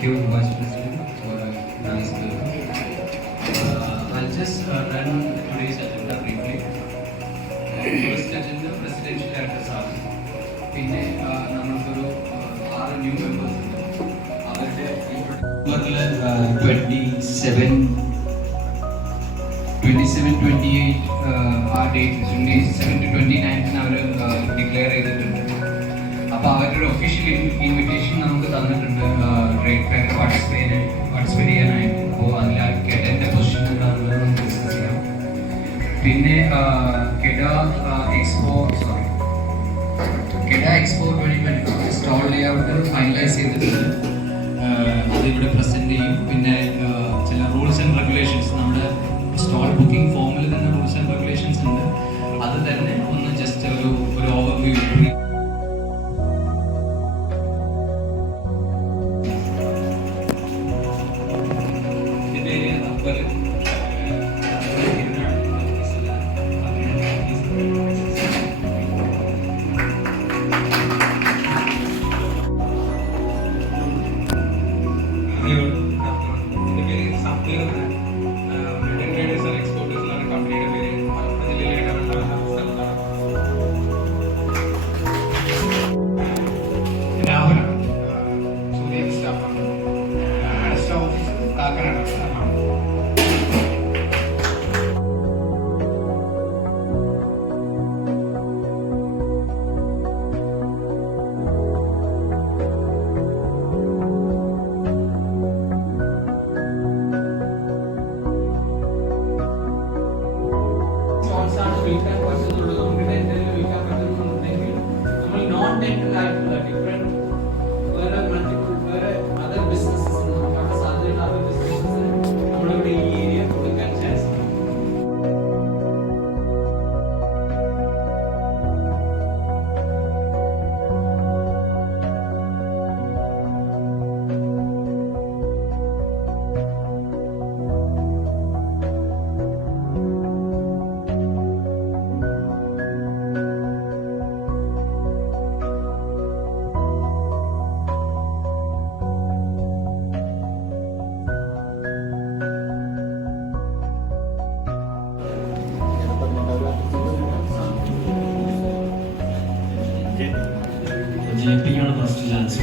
Thank you, Vice President, for a nice welcome. I'll just run today's agenda briefly. First agenda, presidential address ആണ്. പിന്നെ നമ്മൾക്കൊരു 6 new members ഉണ്ട്. അവരുടെ നവംബറിൽ 27-28 ആ ഡേറ്റ് 27 to 29 അവർ ഡിക്ലെയർ ചെയ്തിട്ടുണ്ട്. അപ്പോൾ അവരുടെ ഒഫീഷ്യൽ ഇൻവിറ്റേഷൻ നമുക്ക് തന്നിട്ടുണ്ട് ട്രേഡ് ഫെയറിൽ പാർട്ടിസിപ്പേറ്റ് ചെയ്യാനായിട്ട്. അപ്പോൾ അതിൽ കെഡൻ്റെ പൊസിഷൻ എന്താണെന്ന് നമുക്ക് ഡിസ്കസ് ചെയ്യാം. പിന്നെ കെഡ എക്സ്പോ 2024 സ്റ്റോൾ ലേഔട്ട് ഫൈനലൈസ് ചെയ്തിട്ടുണ്ട്. അതിവിടെ പ്രസൻറ്റ് ചെയ്യും. പിന്നെ ചില റൂൾസ് ആൻഡ് റെഗുലേഷൻസ് നമ്മുടെ സ്റ്റോൾ ബുക്കിംഗ് ഫോമിൽ തന്നെ റൂൾസ് ആൻഡ് റെഗുലേഷൻസ് ഉണ്ട്. അത് തന്നെ ഒന്ന് ജസ്റ്റ് ഒരു ഓവർവ്യൂ. JP ആണ് ഫസ്റ്റ് ചാൻസ്.